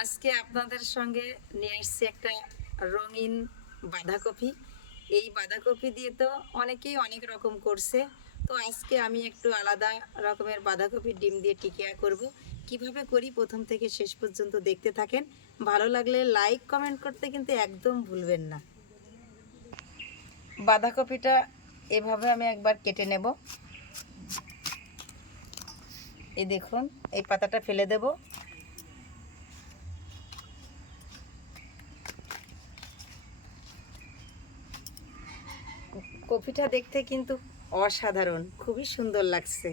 আজকে আপনাদের সঙ্গে নিয়ে এসেছি একটা রঙিন বাঁধাকপি। এই বাঁধাকপি দিয়ে তো অনেকেই অনেক রকম করছে, তো আজকে আমি একটু আলাদা রকমের বাঁধাকপির ডিম দিয়ে টিকিয়া করব। কিভাবে করি প্রথম থেকে শেষ পর্যন্ত দেখতে থাকেন। ভালো লাগলে লাইক কমেন্ট করতে কিন্তু একদম ভুলবেন না। বাঁধাকপিটা এভাবে আমি একবার কেটে নেব। এই দেখুন, এই পাতাটা ফেলে দেব। কপিটা দেখতে কিন্তু অসাধারণ, খুবই সুন্দর লাগছে।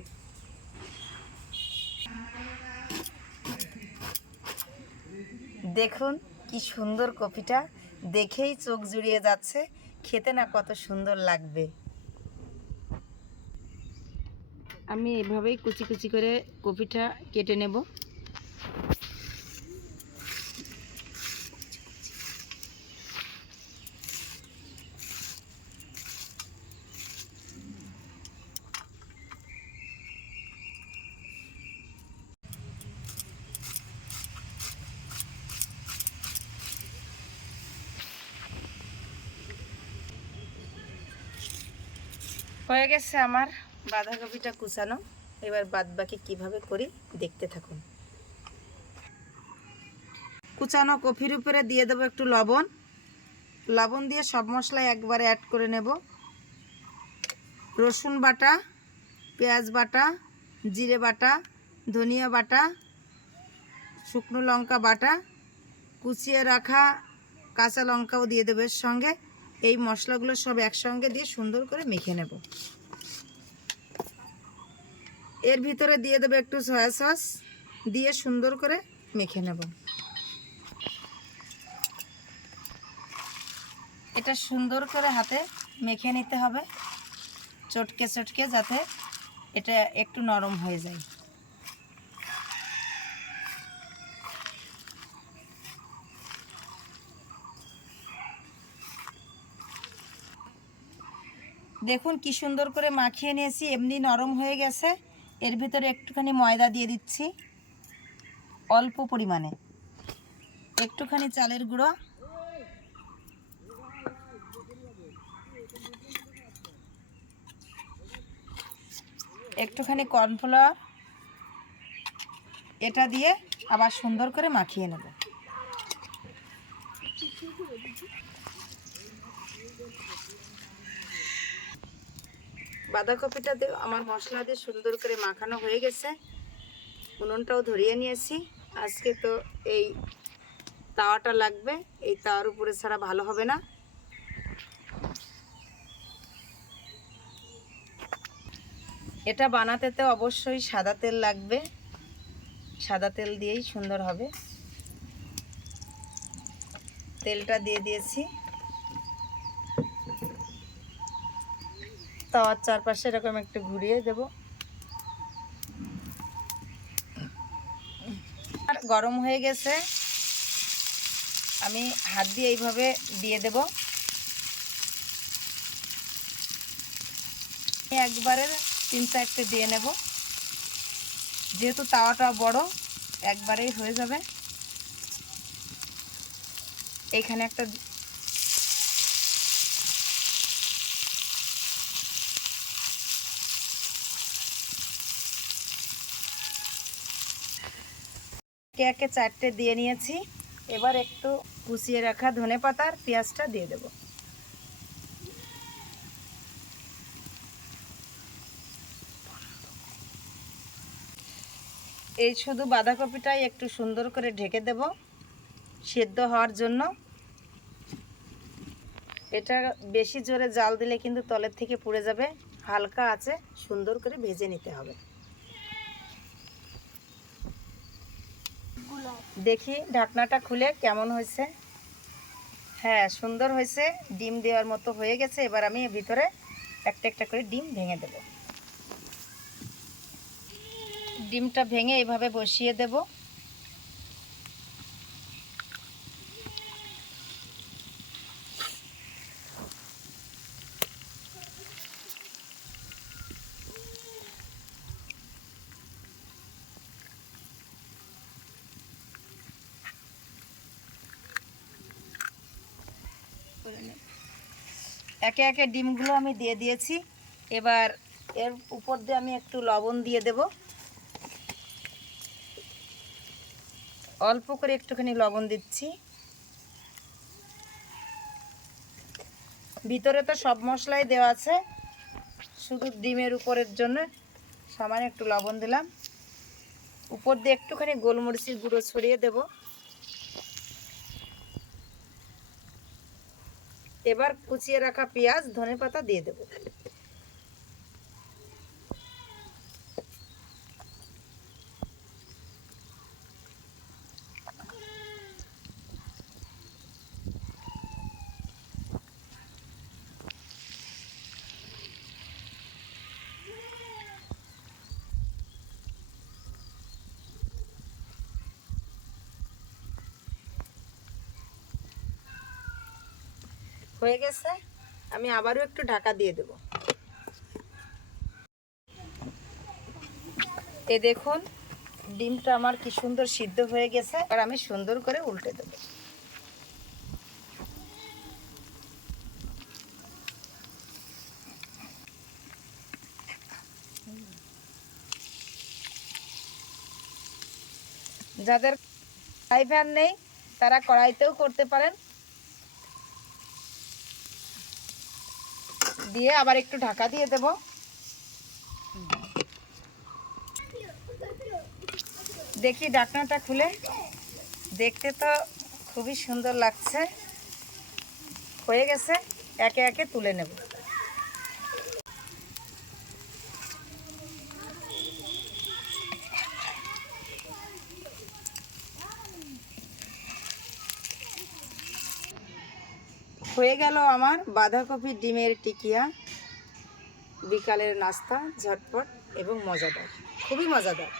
দেখুন কি সুন্দর কপিটা, দেখেই চোখ জুড়িয়ে যাচ্ছে। খেতে না কত সুন্দর লাগবে। আমি এভাবেই কুচি কুচি করে কপিটা কেটে নেব। হয়ে গেছে আমার বাঁধাকপিটা কুচানো। এবার বাদবাকি কিভাবে করি দেখতে থাকুন। কুচানো কপির উপরে দিয়ে দেবো একটু লবণ। লবণ দিয়ে সব মশলা একবারে অ্যাড করে নেব। রসুন বাটা, পেঁয়াজ বাটা, জিরে বাটা, ধনিয়া বাটা, শুকনো লঙ্কা বাটা, কুচিয়ে রাখা কাঁচা লঙ্কাও দিয়ে দেবো এর সঙ্গে। এই মশলাগুলো সব একসঙ্গে দিয়ে সুন্দর করে মেখে নেব। এর ভিতরে দিয়ে দেবো একটু সয়া সস, দিয়ে সুন্দর করে মেখে নেব। এটা সুন্দর করে হাতে মেখে নিতে হবে, চটকে চটকে, যাতে এটা একটু নরম হয়ে যায়। দেখুন কি সুন্দর করে মাখিয়ে নিয়েছি, এমনি নরম হয়ে গেছে। এর ভিতরে একটুখানি ময়দা দিয়ে দিচ্ছি, অল্প পরিমাণে। একটুখানি চালের গুঁড়ো, একটুখানি কর্নফ্লাওয়ার, এটা দিয়ে আবার সুন্দর করে মাখিয়ে নেব। বাঁধাকপিটা দিয়ে আমার মশলা দিয়ে সুন্দর করে মাখানো হয়ে গেছে। উনুনটাও ধরিয়ে নিয়েছি। আজকে তো এই তাওয়াটা লাগবে, এই তাওয়ার উপরে ছাড়া ভালো হবে না। এটা বানাতে তো অবশ্যই সাদা তেল লাগবে, সাদা তেল দিয়েই সুন্দর হবে। তেলটা দিয়ে দিয়েছি। তাওয়ার চারপাশে এরকম একটু ঘুরিয়ে দেব। আর গরম হয়ে গেছে, আমি হাত দিয়ে এইভাবে দিয়ে দেব। একবারে 3-4টে দিয়ে নেব, যেহেতু তাওয়াটা বড় একবারেই হয়ে যাবে। এইখানে একটা একে একে 4টে দিয়ে নিয়েছি। এবার একটু কুচিয়ে রাখা ধনেপাতা আর পেঁয়াজটা দিয়ে দেব। এই শুধু বাঁধাকপিটাই একটু সুন্দর করে ঢেকে দেব সেদ্ধ হওয়ার জন্য। এটা বেশি জোরে জাল দিলে কিন্তু তলের থেকে পুড়ে যাবে, হালকা আছে সুন্দর করে ভেজে নিতে হবে। দেখি ঢাকনাটা খুলে কেমন হয়েছে। হ্যাঁ, সুন্দর হয়েছে, ডিম দেওয়ার মতো হয়ে গেছে। এবার আমি এর ভিতরে একটা একটা করে ডিম ভেঙে দেব। ডিমটা ভেঙে এইভাবে বসিয়ে দেব। একে একে ডিমগুলো আমি দিয়ে দিয়েছি। এবার এর উপর দিয়ে আমি একটু লবণ দিয়ে দেব, অল্প করে একটুখানি লবণ দিচ্ছি। ভিতরে তো সব মশলাই দেওয়া আছে, শুধু ডিমের উপরের জন্য সামান্য একটু লবণ দিলাম। উপর দিয়ে একটুখানি গোলমরিচের গুঁড়ো ছড়িয়ে দেব। এবার কুচিয়ে রাখা পেঁয়াজ ধনেপাতা দিয়ে দেব। হয়ে গেছে, আমি আবারও একটু ঢাকা দিয়ে দেব। এ দেখুন ডিমটা আমার কি সুন্দর সিদ্ধ হয়ে গেছে। আর আমি সুন্দর করে উল্টে দেব। যাদের ফ্রাই প্যান নেই তারা কড়াইতেও করতে পারেন। দিয়ে আবার একটু ঢাকা দিয়ে দেব। দেখি ঢাকনাটা খুলে, দেখতে তো খুবই সুন্দর লাগছে। হয়ে গেছে, একে একে তুলে নেব। হয়ে গেল আমার বাঁধাকপি ডিমের টিকিয়া। বিকালের নাস্তা, ঝটপট এবং মজাদার, খুবই মজাদার।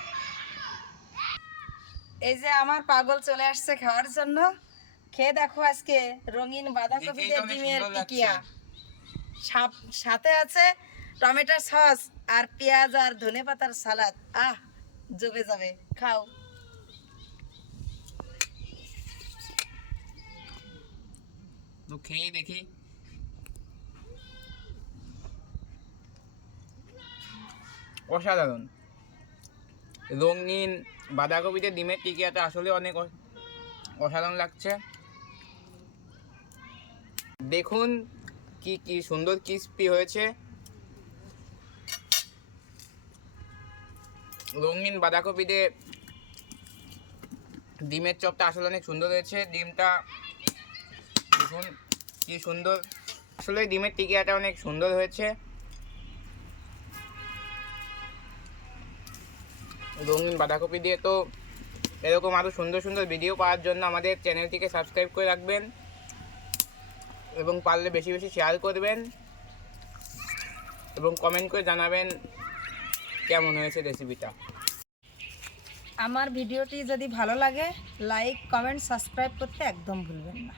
এই যে আমার পাগল চলে আসছে খাওয়ার জন্য। খেয়ে দেখো আজকে রঙিন বাঁধাকপি দিয়ে ডিমের টিকিয়া। সাথে আছে টমেটো সস আর পেঁয়াজ আর ধনেপাতার সালাদ। আহ, জমে যাবে, খাও। তো খেয়ে দেখি। অসাধারণ। রঙিন বাঁধাকপিতে ডিমের টিকিয়াটা আসলে অনেক অসাধারণ লাগছে। দেখুন কি কি সুন্দর ক্রিস্পি হয়েছে। রঙিন বাঁধাকপিতে ডিমের চপটা আসলে অনেক সুন্দর হয়েছে। ডিমটা দেখুন কি সুন্দর, আসলে ডিমের টিকিয়াটা অনেক সুন্দর হয়েছে। রঙিন বাঁধাকপি দিয়ে তো এরকম আরও সুন্দর সুন্দর ভিডিও পাওয়ার জন্য আমাদের চ্যানেলটিকে সাবস্ক্রাইব করে রাখবেন এবং পারলে বেশি বেশি শেয়ার করবেন এবং কমেন্ট করে জানাবেন কেমন হয়েছে রেসিপিটা। আমার ভিডিওটি যদি ভালো লাগে লাইক, কমেন্ট, সাবস্ক্রাইব করতে একদম ভুলবেন না।